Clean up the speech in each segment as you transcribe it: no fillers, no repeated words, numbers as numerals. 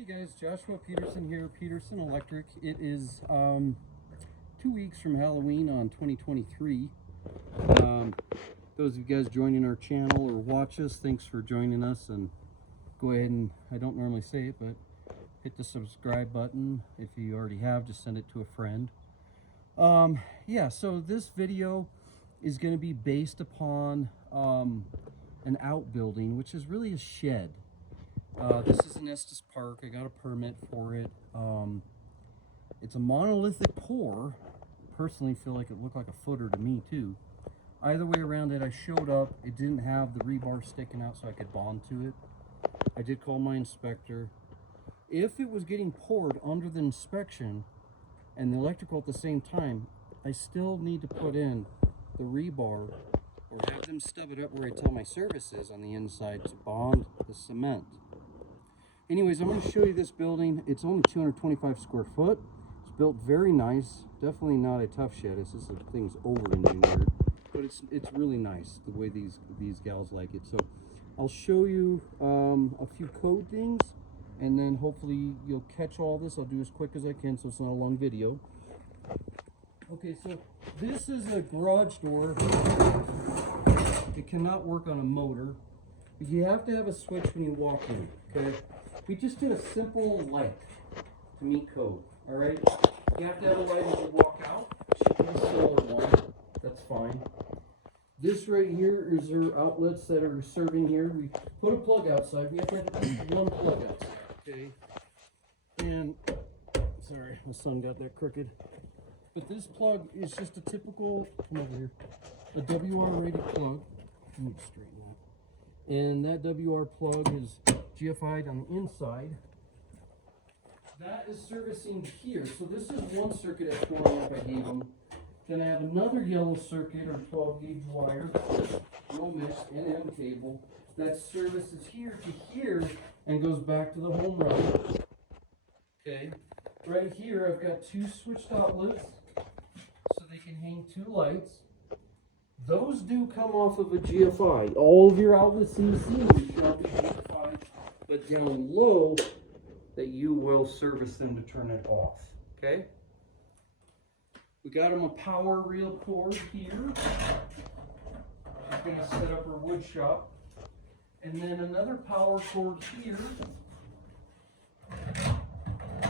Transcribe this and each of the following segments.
Hey guys, Joshua Peterson here, Peterson Electric. It is 2 weeks from Halloween on 2023. Those of you guys joining our channel or watch us, thanks for joining us, and go ahead and, I don't normally say it, but hit the subscribe button. If you already have, just send it to a friend. Yeah, so this video is going to be based upon an outbuilding, which is really a shed. This is an Estes Park. I got a permit for it. It's a monolithic pour. Personally feel like it looked like a footer to me too. Either way around it, I showed up. It didn't have the rebar sticking out so I could bond to it. I did call my inspector. If it was getting poured under the inspection and the electrical at the same time, I still need to put in the rebar or have them stub it up where I tell my service is on the inside to bond the cement. Anyways, I'm going to show you this building. It's only 225 square foot. It's built very nice. Definitely not a tough shed. It's just the thing's over-engineered, but it's really nice the way these gals like it. So I'll show you a few code things, and then hopefully you'll catch all this. I'll do as quick as I can so it's not a long video. Okay, so this is a garage door. It cannot work on a motor. You have to have a switch when you walk in, okay? We just did a simple light to meet code, all right? You have to have a light as you walk out. It should be a solar one. That's fine. This right here is our outlets that are serving here. We put a plug outside. We have to have at least one plug outside, okay? And, sorry, my son got that crooked. But this plug is just a typical, come over here, a WR rated plug. Let me straighten that. And that WR plug is GFI'd on the inside. That is servicing here. So this is one circuit at 4 amp I gave them. Then I have another yellow circuit or 12 gauge wire, no mixed, NM cable, that services here to here and goes back to the home run. Okay. Right here I've got two switched outlets so they can hang two lights. Those do come off of a GFI. All of your outlets in the ceiling shall be GFI, but down low that you will service them to turn it off, okay? We got them a power reel cord here. I'm gonna set up our wood shop. And then another power cord here.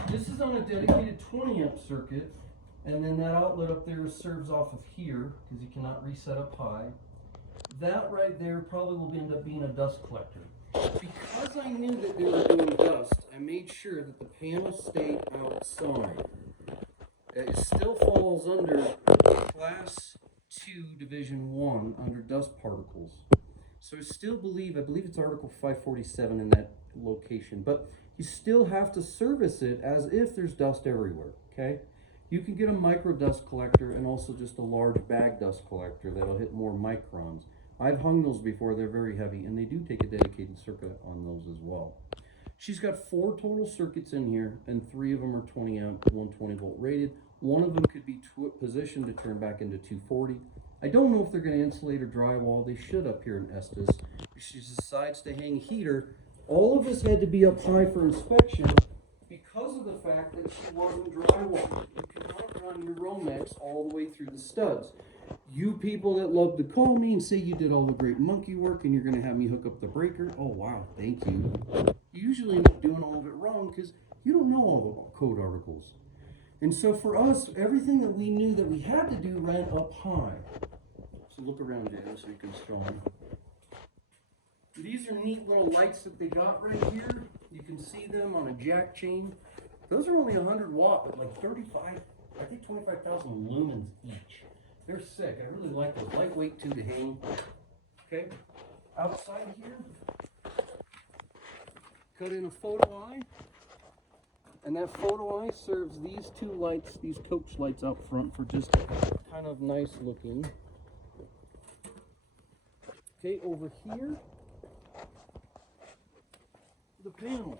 This is on a dedicated 20 amp circuit. And then that outlet up there serves off of here because you cannot reset up high. That right there probably will end up being a dust collector. Because I knew that they were doing dust, I made sure that the panel stayed outside. It still falls under Class 2 Division 1 under dust particles. So I believe it's Article 547 in that location, but you still have to service it as if there's dust everywhere, okay? You can get a micro dust collector and also just a large bag dust collector that'll hit more microns. I've hung those before, they're very heavy, and they do take a dedicated circuit on those as well. She's got 4 total circuits in here, and 3 of them are 20 amp, 120 volt rated. One of them could be positioned to turn back into 240. I don't know if they're going to insulate or drywall. They should up here in Estes. If she decides to hang heater, all of this had to be up high for inspection because of the fact that she wasn't drywall. You cannot run your Romex all the way through the studs. You people that love to call me and say you did all the great monkey work and you're going to have me hook up the breaker, oh wow, thank you. You usually end up doing all of it wrong because you don't know all the code articles. And so for us, everything that we knew that we had to do ran up high. So look around there so you can show them. These are neat little lights that they got right here. You can see them on a jack chain. Those are only 100 watt, but like 25,000 lumens each. They're sick. I really like those. Lightweight too to hang. Okay. Outside here, cut in a photo eye. And that photo eye serves these two lights, these coach lights out front for just kind of nice looking. Okay, over here, the panel.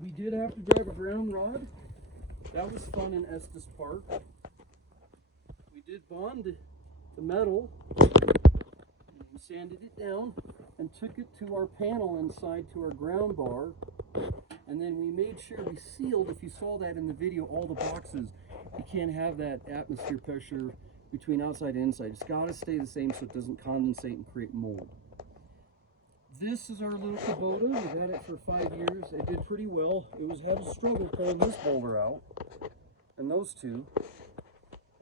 We did have to drive a ground rod. That was fun in Estes Park. We did bond the metal, and sanded it down, and took it to our panel inside to our ground bar. And then we made sure we sealed, if you saw that in the video, all the boxes. You can't have that atmosphere pressure between outside and inside. It's got to stay the same so it doesn't condensate and create mold. This is our little Kubota. We've had it for 5 years. It did pretty well. It had a struggle pulling this boulder out and those two.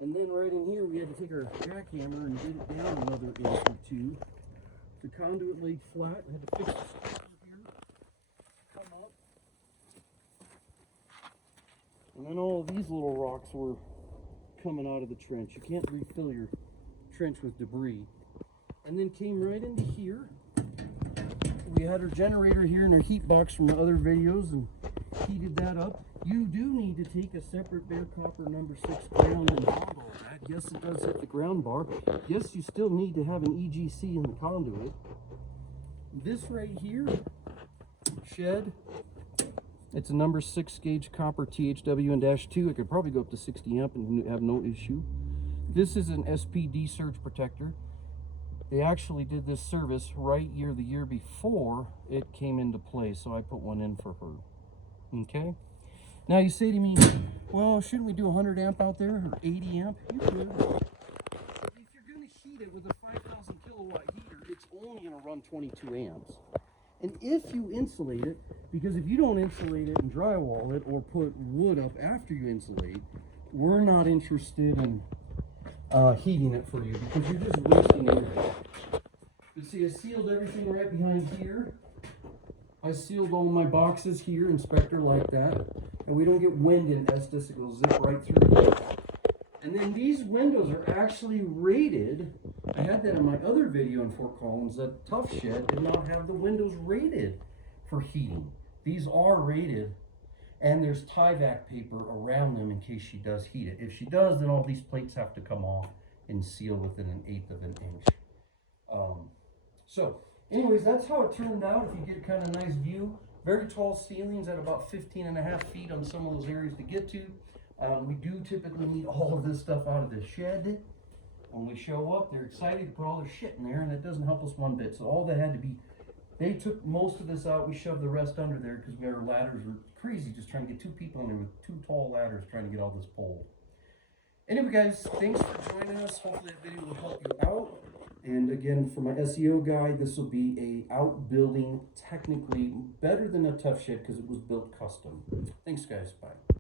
And then right in here, we had to take our jackhammer and get it down another inch or two. The conduit laid flat. I had to fix the screws here, come up. And then all of these little rocks were coming out of the trench. You can't refill your trench with debris. And then came right into here. We had our generator here and our heat box from the other videos and heated that up. You do need to take a separate bare copper number 6 ground and toggle that. Yes, it does hit the ground bar. Yes, you still need to have an EGC in the conduit. This right here, shed, it's a number 6 gauge copper THW and -2. It could probably go up to 60 amp and have no issue. This is an SPD surge protector. They actually did this service the year before it came into play, so I put one in for her. Okay? Now you say to me, well, shouldn't we do 100 amp out there or 80 amp? You could. If you're going to heat it with a 5,000 kilowatt heater, it's only going to run 22 amps. And if you insulate it, because if you don't insulate it and drywall it or put wood up after you insulate, we're not interested in heating it for you because you're just wasting energy. But see, I sealed everything right behind here. I sealed all my boxes here, inspector like that. And we don't get wind in Estes, it will zip right through. And then these windows are actually rated. I had that in my other video in Fort Collins, that Tough Shed did not have the windows rated for heating. These are rated, and there's Tyvek paper around them in case she does heat it. If she does, then all these plates have to come off and seal within 1/8 of an inch. So anyways, that's how it turned out. If you get kind of nice view, very tall ceilings at about 15.5 feet on some of those areas to get to. We do typically need all of this stuff out of the shed. When we show up, they're excited to put all their shit in there, and it doesn't help us one bit. So all that had to be, they took most of this out. We shoved the rest under there because our ladders were crazy, just trying to get 2 people in there with 2 tall ladders trying to get all this pulled. Anyway, guys, thanks for joining us. Hopefully the video will help you out. And again, for my SEO guide, this will be a outbuilding, technically better than a Tough Shed because it was built custom. Thanks, guys. Bye.